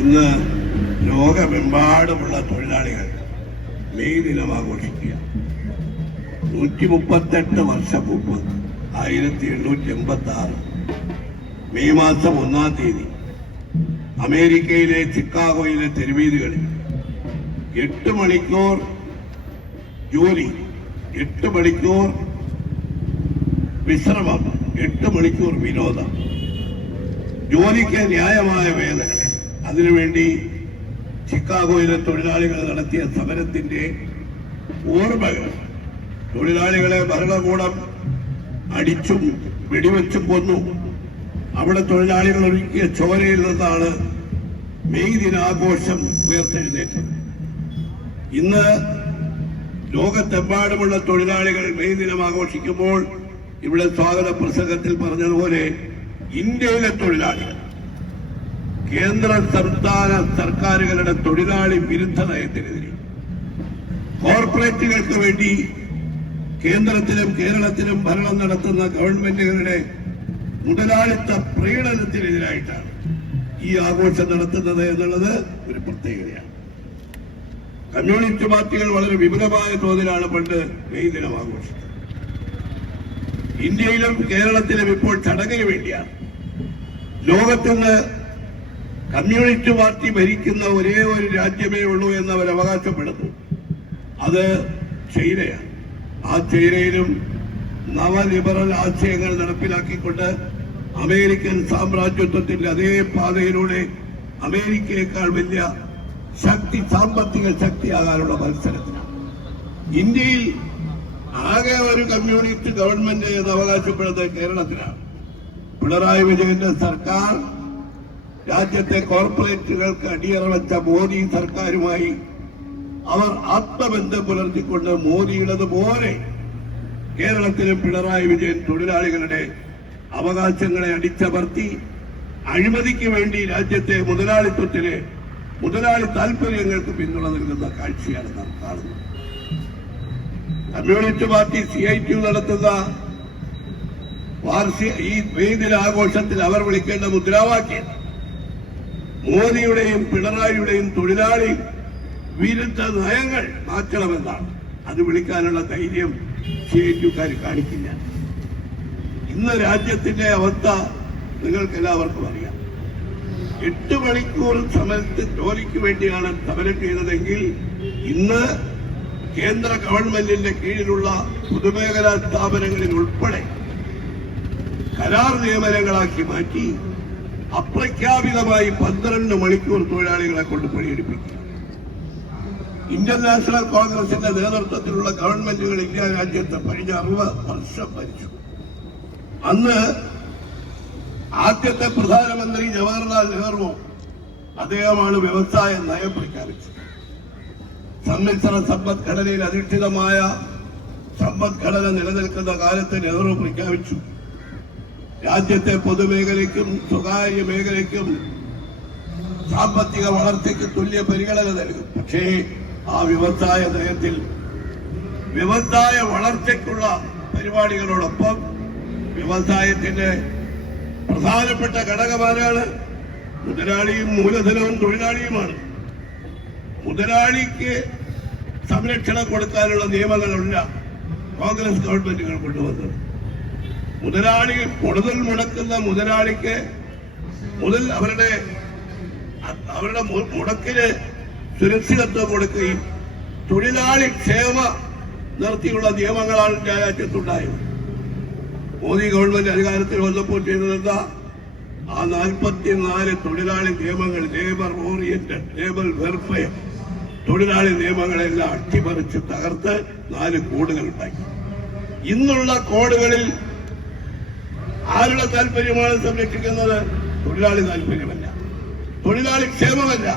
ഇന്ന് ലോകമെമ്പാടുമുള്ള തൊഴിലാളികൾ മെയ് ദിനം ആഘോഷിക്കുക നൂറ്റി മുപ്പത്തെട്ട് വർഷം മുമ്പ് ആയിരത്തി എണ്ണൂറ്റി എൺപത്തി ആറ് മെയ് മാസം ഒന്നാം തീയതി അമേരിക്കയിലെ ചിക്കാഗോയിലെ തെരുവീതികളിൽ എട്ട് മണിക്കൂർ ജോലി എട്ട് മണിക്കൂർ വിശ്രമം എട്ട് മണിക്കൂർ വിനോദം. ജോലിക്ക് ന്യായമായ വേതനം. അതിനുവേണ്ടി ചിക്കാഗോയിലെ തൊഴിലാളികൾ നടത്തിയ സമരത്തിന്റെ ഓർമ്മകൾ. തൊഴിലാളികളെ ഭരണകൂടം അടിച്ചും വെടിവെച്ചും കൊന്നു. അവിടെ തൊഴിലാളികൾ ഒരുക്കിയ ചോരയിൽ നിന്നാണ് മെയ് ദിനാഘോഷം ഉയർത്തെഴുന്നേറ്റത്. ഇന്ന് ലോകത്തെമ്പാടുമുള്ള തൊഴിലാളികൾ മെയ് ദിനം ആഘോഷിക്കുമ്പോൾ ഇവിടെ സ്വാഗത പ്രസംഗത്തിൽ പറഞ്ഞതുപോലെ ഇന്ത്യയിലെ തൊഴിലാളികൾ കേന്ദ്ര സംസ്ഥാന സർക്കാരുകളുടെ തൊഴിലാളി വിരുദ്ധ നയത്തിനെതിരെ കോർപ്പറേറ്റുകൾക്ക് വേണ്ടി കേന്ദ്രത്തിലും കേരളത്തിലും ഭരണം നടത്തുന്ന ഗവൺമെന്റുകളുടെ മുതലാളിത്ത പ്രീണനത്തിനെതിരായിട്ടാണ് ഈ ആഘോഷം നടത്തുന്നത് എന്നുള്ളത് ഒരു പ്രത്യേകതയാണ്. കമ്മ്യൂണിസ്റ്റ് പാർട്ടികൾ വളരെ വിപുലമായ തോതിലാണ് പണ്ട് മെയ് ദിനം ആഘോഷിച്ചത്. ഇന്ത്യയിലും കേരളത്തിലും ഇപ്പോൾ ചടങ്ങിന് വേണ്ടിയാണ്. ലോകത്തുനിന്ന് കമ്മ്യൂണിസ്റ്റ് പാർട്ടി ഭരിക്കുന്ന ഒരേ ഒരു രാജ്യമേ ഉള്ളൂ എന്ന് അവർ അവകാശപ്പെടുന്നു. അത് ചൈനയാണ്. ആ ചൈനയിലും നവലിബറൽ ആശയങ്ങൾ നടപ്പിലാക്കിക്കൊണ്ട് അമേരിക്കൻ സാമ്രാജ്യത്വത്തിന്റെ അതേ പാതയിലൂടെ അമേരിക്കയേക്കാൾ വലിയ ശക്തി സാമ്പത്തിക ശക്തിയാകാനുള്ള മത്സരത്തിനാണ്. ഇന്ത്യയിൽ ആകെ ഒരു കമ്മ്യൂണിസ്റ്റ് ഗവൺമെന്റ് എന്ന് അവകാശപ്പെടുന്നത് കേരളത്തിലാണ്. പിണറായി വിജയന്റെ സർക്കാർ രാജ്യത്തെ കോർപ്പറേറ്റുകൾക്ക് അടിയറ വെച്ച മോദി സർക്കാരുമായി അവർ ആത്മബന്ധം പുലർത്തിക്കൊണ്ട് മോദിയുള്ളതുപോലെ കേരളത്തിലും പിണറായി വിജയൻ തൊഴിലാളികളുടെ അവകാശങ്ങളെ അടിച്ചമർത്തി അഴിമതിക്ക് വേണ്ടി രാജ്യത്തെ മുതലാളിത്വത്തിലെ മുതലാളി താൽപര്യങ്ങൾക്ക് പിന്തുണ നൽകുന്ന കാഴ്ചയാണ് നാം കാണുന്നത്. Communist party C I T നടത്തുന്ന വാർഷിക ഈ മെയ് ആഘോഷത്തിൽ അവർ വിളിക്കേണ്ട മുദ്രാവാക്യം മോദിയുടെയും പിണറായിയുടെയും തൊഴിലാളി വിരുദ്ധ നയങ്ങൾ മാറ്റണമെന്നാണ്. അത് വിളിക്കാനുള്ള ധൈര്യം സി കാണിക്കില്ല. ഇന്ന് രാജ്യത്തിന്റെ അവസ്ഥ നിങ്ങൾക്ക് എല്ലാവർക്കും അറിയാം. എട്ട് മണിക്കൂർ സമയത്ത് ജോലിക്ക് വേണ്ടിയാണ് സമരം ചെയ്തതെങ്കിൽ ഇന്ന് കേന്ദ്ര ഗവൺമെന്റിന്റെ കീഴിലുള്ള പൊതുമേഖലാ സ്ഥാപനങ്ങളിൽ ഉൾപ്പെടെ കരാർ നിയമനങ്ങളാക്കി മാറ്റി അപ്രഖ്യാപിതമായി പന്ത്രണ്ട് മണിക്കൂർ തൊഴിലാളികളെ കൊണ്ട് പണിയെടുപ്പിക്കും. ഇന്ത്യൻ നാഷണൽ കോൺഗ്രസിന്റെ നേതൃത്വത്തിലുള്ള ഗവൺമെന്റുകൾ ഇന്ത്യ രാജ്യത്ത് കഴിഞ്ഞ അറുപത് വർഷം ഭരിച്ചു. അന്ന് ആദ്യത്തെ പ്രധാനമന്ത്രി ജവഹർലാൽ നെഹ്റു അദ്ദേഹമാണ് വ്യവസായ നയം പ്രഖ്യാപിച്ചത്. സമ്മിശ്ര സമ്പദ്ഘടനയിൽ അധിഷ്ഠിതമായ സമ്പദ്ഘടന നിലനിൽക്കുന്ന കാലത്ത് നെഹ്റു പ്രഖ്യാപിച്ചു. രാജ്യത്തെ പൊതുമേഖലയ്ക്കും സ്വകാര്യ മേഖലയ്ക്കും സാമ്പത്തിക വളർച്ചയ്ക്ക് തുല്യ പരിഗണന നൽകും. പക്ഷേ ആ വ്യവസായ നയത്തിൽ വ്യവസായ വളർച്ചയ്ക്കുള്ള പരിപാടികളോടൊപ്പം വ്യവസായത്തിന്റെ പ്രധാനപ്പെട്ട ഘടകമാരാണ് മുതലാളിയും മൂലധനവും തൊഴിലാളിയുമാണ്. മുതലാളിക്ക് സംരക്ഷണം കൊടുക്കാനുള്ള നിയമങ്ങളല്ല കോൺഗ്രസ് ഗവൺമെന്റുകൾ കൊണ്ടുവന്നത്. മുതലാളി കൊടുതൽ മുടക്കുന്ന മുതലാളിക്ക് മുതൽ അവരുടെ അവരുടെ മുടക്കിന് സുരക്ഷിതത്വം കൊടുക്കുകയും തൊഴിലാളി ക്ഷേമ നിർത്തിയുള്ള നിയമങ്ങളാണ് രാജ്യത്തുണ്ടായത് മോദി ഗവൺമെന്റ് അധികാരത്തിൽ വന്നപ്പോൾ ചെയ്തതെന്താ ആ നാൽപ്പത്തിനാല് തൊഴിലാളി നിയമങ്ങൾ ലേബർ ഓറിയന്റഡ് ലേബർ വെൽഫെയർ തൊഴിലാളി നിയമങ്ങളെല്ലാം അട്ടിമറിച്ച് തകർത്ത് നാല് കോഡുകൾ ഉണ്ടാക്കി ഇന്നുള്ള കോഡുകളിൽ ആരുടെ താല്പര്യമാണ് സംരക്ഷിക്കുന്നത്? തൊഴിലാളി താല്പര്യമല്ല. തൊഴിലാളി ക്ഷേമമല്ല.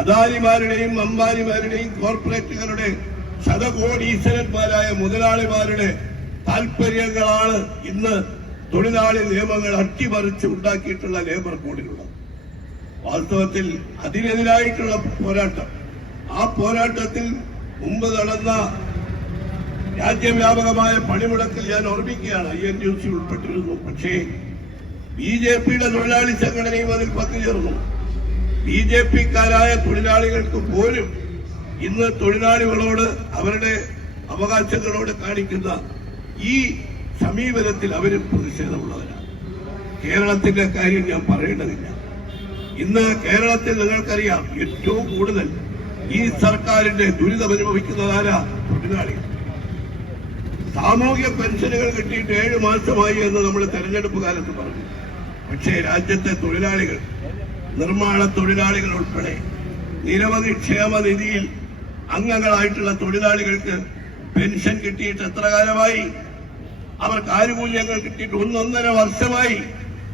അദാനിമാരുടെയും അംബാനിമാരുടെയും കോർപ്പറേറ്റുകളുടെ ശതകോടീശ്വരന്മാരായ മുതലാളിമാരുടെ താല്പര്യങ്ങളാണ് ഇന്ന് തൊഴിലാളി നിയമങ്ങൾ അട്ടിമറിച്ച് ഉണ്ടാക്കിയിട്ടുള്ള ലേബർ കോഡിലുള്ളത്. വാസ്തവത്തിൽ അതിനെതിരായിട്ടുള്ള പോരാട്ടം. ആ പോരാട്ടത്തിൽ മുമ്പ് നടന്ന രാജ്യവ്യാപകമായ പണിമുടക്കിൽ ഞാൻ ഓർമ്മിക്കുകയാണ്. ഐ എൻ യു സി ഉൾപ്പെട്ടിരുന്നു. പക്ഷേ ബി ജെ പിയുടെ തൊഴിലാളി സംഘടനയും അതിൽ പങ്കുചേർന്നു. ബി ജെ പിക്കാരായ തൊഴിലാളികൾക്ക് പോലും ഇന്ന് തൊഴിലാളികളോട് അവരുടെ അവകാശങ്ങളോട് കാണിക്കുന്ന ഈ സമീപനത്തിൽ അവരും പ്രതിഷേധമുള്ളവരാണ്. കേരളത്തിന്റെ കാര്യം ഞാൻ പറയേണ്ടതില്ല. ഇന്ന് കേരളത്തിൽ നിങ്ങൾക്കറിയാം ഏറ്റവും കൂടുതൽ ഈ സർക്കാരിന്റെ ദുരിതം അനുഭവിക്കുന്നതാരാ തൊഴിലാളികൾ. സാമൂഹ്യ പെൻഷനുകൾ കിട്ടിയിട്ട് ഏഴ് മാസമായി എന്ന് നമ്മൾ തെരഞ്ഞെടുപ്പ് കാലത്ത് പറഞ്ഞു. പക്ഷേ രാജ്യത്തെ തൊഴിലാളികൾ നിർമ്മാണ തൊഴിലാളികൾ ഉൾപ്പെടെ നിരവധി ക്ഷേമനിധിയിൽ അംഗങ്ങളായിട്ടുള്ള തൊഴിലാളികൾക്ക് പെൻഷൻ കിട്ടിയിട്ട് എത്ര കാലമായി? അവർക്ക് ആനുകൂല്യങ്ങൾ കിട്ടിയിട്ട് ഒന്നൊന്നര വർഷമായി?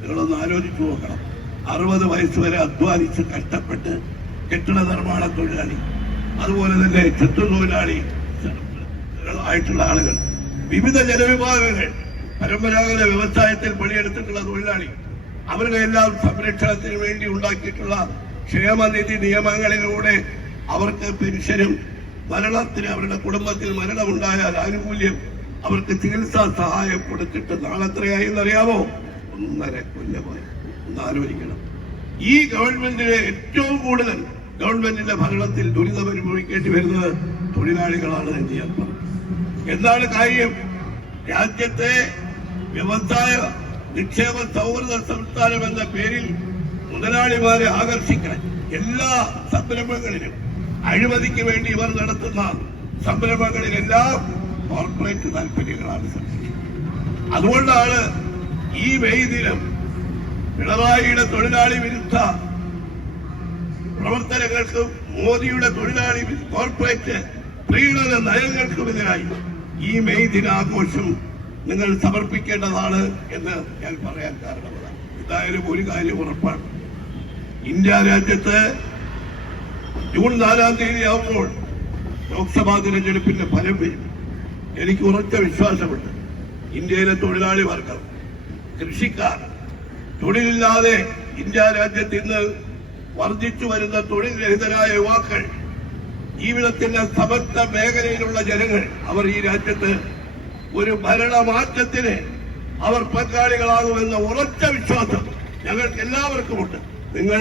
നിങ്ങളൊന്ന് ആലോചിച്ചു നോക്കണം. അറുപത് വയസ്സ് വരെ അധ്വാനിച്ച് കഷ്ടപ്പെട്ട് കെട്ടിട നിർമ്മാണ തൊഴിലാളി അതുപോലെ തന്നെ ചെത്തുതൊഴിലാളി ആയിട്ടുള്ള ആളുകൾ. വിവിധ ജനവിഭാഗങ്ങൾ പരമ്പരാഗത വ്യവസായത്തിൽ പണിയെടുത്തിട്ടുള്ള തൊഴിലാളി അവരുടെ എല്ലാം സംരക്ഷണത്തിന് വേണ്ടി ഉണ്ടാക്കിയിട്ടുള്ള ക്ഷേമനിധി നിയമങ്ങളിലൂടെ അവർക്ക് പെൻഷനും മരണത്തിന് അവരുടെ കുടുംബത്തിൽ മരണമുണ്ടായാൽ ആനുകൂല്യം അവർക്ക് ചികിത്സാ സഹായം കൊടുത്തിട്ട് നാളെത്രയായി എന്നറിയാമോ ഒന്നര കൊല്ലമായി. ഒന്ന് ആലോചിക്കണം. ഈ ഗവൺമെന്റിന് ഏറ്റവും കൂടുതൽ ഗവൺമെന്റിന്റെ ഭരണത്തിൽ ദുരിതം അനുഭവിക്കേണ്ടി വരുന്നത് തൊഴിലാളികളാണ് എന്ന് ഞാൻ പറഞ്ഞു. എന്താണ് കാര്യം? രാജ്യത്തെ വ്യവസായ നിക്ഷേപ സൗഹൃദ സംസ്ഥാനം എന്ന പേരിൽ മുതലാളിമാരെ ആകർഷിക്കാൻ എല്ലാ സംരംഭങ്ങളിലും അഴിമതിക്ക് വേണ്ടി ഇവർ നടത്തുന്ന സംരംഭങ്ങളിലെല്ലാം കോർപ്പറേറ്റ് താല്പര്യങ്ങളാണ് അതുകൊണ്ടാണ് ഈ മെയ് ദിനം പിണറായിയുടെ തൊഴിലാളി വിരുദ്ധ പ്രവർത്തനങ്ങൾക്കും മോദിയുടെ തൊഴിലാളി കോർപ്പറേറ്റ് പ്രീണന നയങ്ങൾക്കുമെതിരായി ഈ മെയ് ദിനാഘോഷം നിങ്ങൾ സമർപ്പിക്കേണ്ടതാണ് എന്ന് ഞാൻ പറയാൻ കാരണമാണ്. എന്തായാലും ഒരു കാര്യം ഉറപ്പാണ്. ഇന്ത്യ രാജ്യത്ത് ജൂൺ നാലാം തീയതി ആവുമ്പോൾ ലോക്സഭാ തിരഞ്ഞെടുപ്പിന്റെ ഫലം വരും. എനിക്ക് ഉറച്ച വിശ്വാസമുണ്ട്. ഇന്ത്യയിലെ തൊഴിലാളി വർഗം കൃഷിക്കാർ തൊഴിലില്ലാതെ ഇന്ത്യ രാജ്യത്ത് ഇന്ന് വർദ്ധിച്ചു വരുന്ന തൊഴിൽ രഹിതരായ യുവാക്കൾ ജീവിതത്തിന്റെ സമത്വ മേഖലയിലുള്ള ജനങ്ങൾ അവർ ഈ രാജ്യത്ത് ഒരു ഭരണമാറ്റത്തിന് അവർ പങ്കാളികളാകുമെന്ന ഉറച്ച വിശ്വാസം ഞങ്ങൾക്ക് എല്ലാവർക്കുമുണ്ട്. നിങ്ങൾ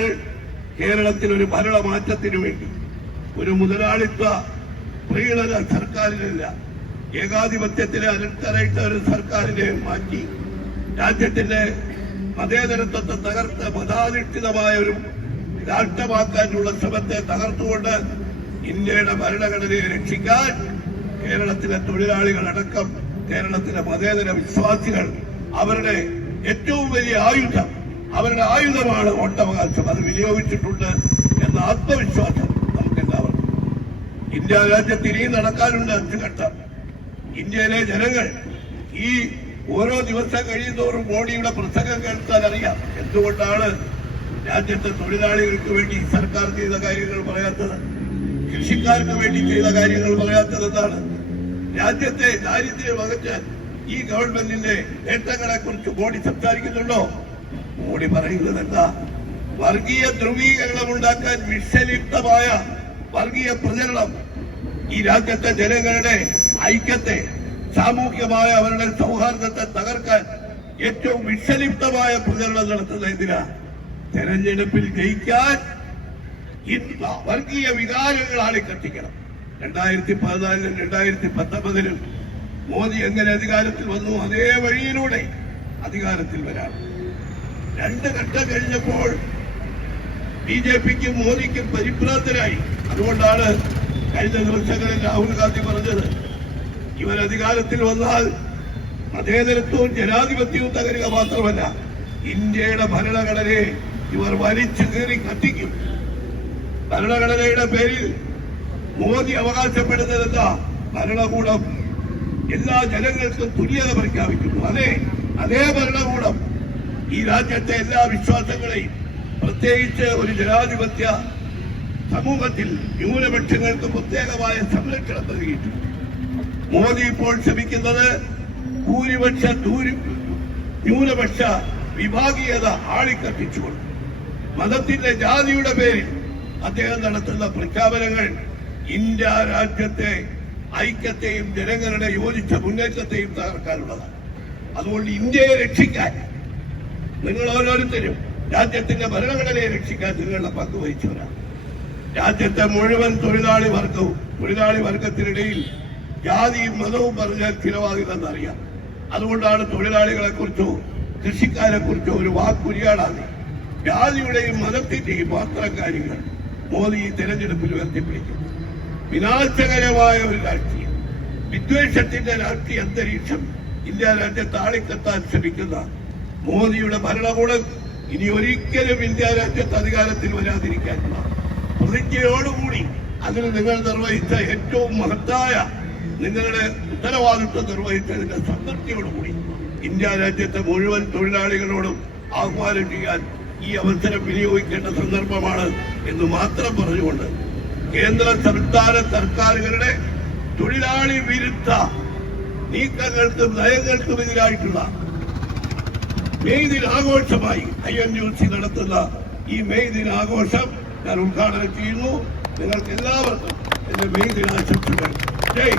കേരളത്തിൽ ഒരു ഭരണമാറ്റത്തിന് വേണ്ടി ഒരു മുതലാളിത്വ പ്രീണത സർക്കാരിനല്ല ഏകാധിപത്യത്തിലെ അനന്തരയിട്ട ഒരു സർക്കാരിനെ മാറ്റി രാജ്യത്തിന്റെ മതേതരത്വത്തെ തകർത്ത് മതാധിഷ്ഠിതമായ ഒരു രാഷ്ട്രമാക്കാനുള്ള ശ്രമത്തെ തകർത്തുകൊണ്ട് ഇന്ത്യയുടെ ഭരണഘടനയെ രക്ഷിക്കാൻ കേരളത്തിലെ തൊഴിലാളികൾ അടക്കം കേരളത്തിലെ മതേതര വിശ്വാസികൾ അവരുടെ ഏറ്റവും വലിയ ആയുധം അവരുടെ ആയുധമാണ് വോട്ടവകാശം. അത് വിനിയോഗിച്ചിട്ടുണ്ട് എന്ന ആത്മവിശ്വാസം നമുക്കെല്ലാവർക്കും. ഇന്ത്യ രാജ്യത്ത് ഇനിയും നടക്കാനുണ്ട് അഞ്ച് ഘട്ടം. ഇന്ത്യയിലെ ജനങ്ങൾ ഈ ഓരോ ദിവസം കഴിയുന്നതോറും മോഡിയുടെ പ്രസംഗം കേൾക്കാൻ അറിയാം എന്തുകൊണ്ടാണ് രാജ്യത്തെ തൊഴിലാളികൾക്ക് വേണ്ടി സർക്കാർ ചെയ്ത കാര്യങ്ങൾ പറയാത്തത്. കൃഷിക്കാർക്ക് വേണ്ടി ചെയ്ത കാര്യങ്ങൾ പറയാത്തത് എന്താണ് രാജ്യത്തെ ദാരിദ്ര്യം അകറ്റാൻ ഈ ഗവൺമെന്റിന്റെ നേട്ടങ്ങളെ കുറിച്ച് മോഡി സംസാരിക്കുന്നുണ്ടോ? മോഡി പറയുന്നത് എന്താ വർഗീയ ധ്രുവീകരണം ഉണ്ടാക്കാൻ വിഷലിപ്തമായ വർഗീയ പ്രചരണം ഈ രാജ്യത്തെ ജനങ്ങളുടെ ഐക്യത്തെ സാമൂഹ്യമായ അവരുടെ സൗഹാർദ്ദത്തെ തകർക്കാൻ ഏറ്റവും വിഷലിപ്തമായ പ്രചരണം നടത്തുന്ന എന്തിനാ? തെരഞ്ഞെടുപ്പിൽ ജയിക്കാൻ ഈ വർഗീയ വികാരങ്ങളാണ് കത്തിക്കണം. രണ്ടായിരത്തി പതിനാലിലും രണ്ടായിരത്തി പത്തൊമ്പതിലും മോദി എങ്ങനെ അധികാരത്തിൽ വന്നു? അതേ വഴിയിലൂടെ അധികാരത്തിൽ വരാം. രണ്ട് ഘട്ടം കഴിഞ്ഞപ്പോൾ ബി ജെ പിക്കും മോദിക്കും പരിഭ്രാന്തരായി. അതുകൊണ്ടാണ് കഴിഞ്ഞ ദിവസങ്ങളിൽ രാഹുൽ ഗാന്ധി പറഞ്ഞത് ഇവർ അധികാരത്തിൽ വന്നാൽ മതേതരത്വവും ജനാധിപത്യവും തകരുക മാത്രമല്ല ഇന്ത്യയുടെ ഭരണഘടനയെ ഇവർ വലിച്ചു കീറി കത്തിക്കും. ഭരണഘടനയുടെ പേരിൽ മോദി അവകാശപ്പെടുന്നതെന്ന ഭരണകൂടം. എല്ലാ ജനങ്ങൾക്കും തുല്യത പ്രഖ്യാപിക്കുന്നു. അതെ അതേ ഭരണകൂടം ഈ രാജ്യത്തെ എല്ലാ വിശ്വാസങ്ങളെയും പ്രത്യേകിച്ച് ഒരു ജനാധിപത്യ സമൂഹത്തിൽ ന്യൂനപക്ഷങ്ങൾക്ക് പ്രത്യേകമായ സംരക്ഷണം നൽകിയിട്ടുണ്ട്. മോദി ഇപ്പോൾ ശ്രമിക്കുന്നത് ഭൂരിപക്ഷ ന്യൂനപക്ഷ വിഭാഗീയത ആളിക്കത്തിച്ചുകൊണ്ട്. മതത്തിന്റെ ജാതിയുടെ പേരിൽ അദ്ദേഹം നടത്തുന്ന പ്രഖ്യാപനങ്ങൾ ഇന്ത്യ രാജ്യത്തെ ഐക്യത്തെയും ജനങ്ങളുടെ യോജിച്ച മുന്നേറ്റത്തെയും തകർക്കാനുള്ളതാണ്. അതുകൊണ്ട് ഇന്ത്യയെ രക്ഷിക്കാൻ നിങ്ങൾ ഓരോരുത്തരും രാജ്യത്തിന്റെ ഭരണഘടനയെ രക്ഷിക്കാൻ നിങ്ങളുടെ പങ്ക് വഹിച്ചവരാണ്. രാജ്യത്തെ മുഴുവൻ തൊഴിലാളി വർഗവും തൊഴിലാളി വർഗത്തിനിടയിൽ ജാതിയും മതവും പറഞ്ഞാൽ ചിലവാകില്ലെന്നറിയാം അതുകൊണ്ടാണ് തൊഴിലാളികളെ കുറിച്ചോ കൃഷിക്കാരെ കുറിച്ചോ ഒരു വാക്കുരിയാടാതെ ജാതിയുടെയും മതത്തിന്റെയും മാത്രം കാര്യങ്ങൾ മോദി ഈ തെരഞ്ഞെടുപ്പിൽ ഉയർത്തിപ്പിടിക്കും. വിനാശകരമായ ഒരു രാഷ്ട്രീയം വിദ്വേഷത്തിന്റെ രാഷ്ട്രീയ അന്തരീക്ഷം ഇന്ത്യ രാജ്യത്ത് ആളിക്കത്താൻ ശ്രമിക്കുന്ന മോദിയുടെ ഭരണകൂടം ഇനി ഒരിക്കലും ഇന്ത്യ രാജ്യത്ത് അധികാരത്തിൽ വരാതിരിക്കാനുള്ള പ്രതിജ്ഞയോടുകൂടി അതിന് നിങ്ങൾ നിർവഹിച്ച ഏറ്റവും മഹത്തായ നിങ്ങളുടെ ഉത്തരവാദിത്വം നിർവഹിച്ചതിന്റെ സംതൃപ്തിയോടുകൂടി ഇന്ത്യ രാജ്യത്തെ മുഴുവൻ തൊഴിലാളികളോടും ആഹ്വാനം ചെയ്യാൻ ഈ അവസരം വിനിയോഗിക്കേണ്ട സന്ദർഭമാണ് എന്ന് മാത്രം പറഞ്ഞുകൊണ്ട് കേന്ദ്ര സംസ്ഥാന സർക്കാരുകളുടെ തൊഴിലാളി വിരുദ്ധ നീക്കങ്ങൾക്കും നയങ്ങൾക്കും എതിരായിട്ടുള്ള മെയ് ദിനാഘോഷമായി ഐ എൻ യു സി നടത്തുന്ന ഈ മെയ് ദിനാഘോഷം ഞാൻ ഉദ്ഘാടനം ചെയ്യുന്നു. നിങ്ങൾക്ക് എല്ലാവർക്കും എന്റെ മെയ് ദിനാശംസകൾ. ജയ്